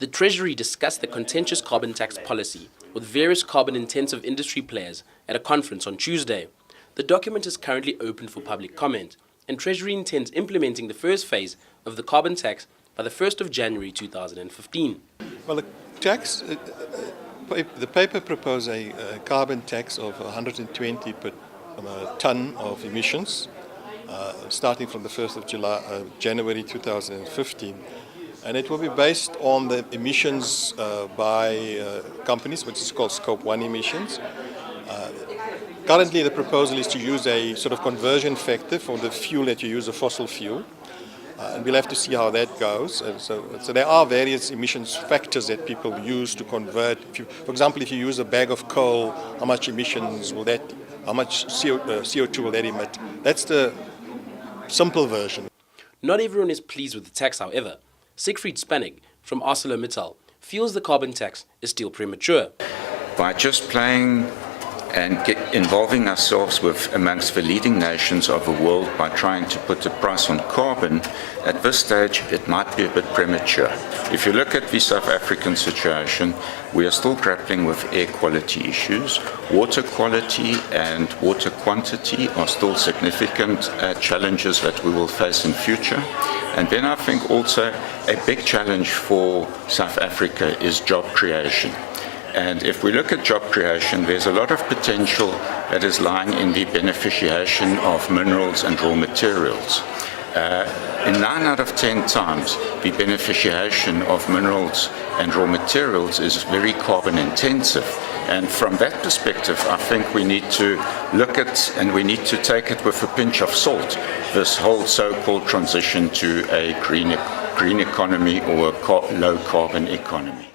The Treasury discussed the contentious carbon tax policy with various carbon-intensive industry players at a conference on Tuesday. The document is currently open for public comment, and Treasury intends implementing the first phase of the carbon tax by the 1st of January 2015. Well, the paper proposed a carbon tax of 120 per ton of emissions, starting from the 1st of January 2015. And it will be based on the emissions by companies, which is called Scope 1 emissions. Currently, the proposal is to use a sort of conversion factor for the fuel that you use, a fossil fuel. And we'll have to see how that goes. So there are various emissions factors that people use to convert. For example, if you use a bag of coal, how much emissions will that, how much CO2 will that emit? That's the simple version. Not everyone is pleased with the tax, however. Siegfried Spannig from ArcelorMittal feels the carbon tax is still premature. By just playing and involving ourselves with amongst the leading nations of the world by trying to put a price on carbon, at this stage it might be a bit premature. If you look at the South African situation, we are still grappling with air quality issues. Water quality and water quantity are still significant challenges that we will face in future. And then I think also a big challenge for South Africa is job creation. And if we look at job creation, there's a lot of potential that is lying in the beneficiation of minerals and raw materials. In 9 out of 10 times, the beneficiation of minerals and raw materials is very carbon intensive. And from that perspective, I think we need to look at, and we need to take it with a pinch of salt, this whole so-called transition to a green economy or a low carbon economy.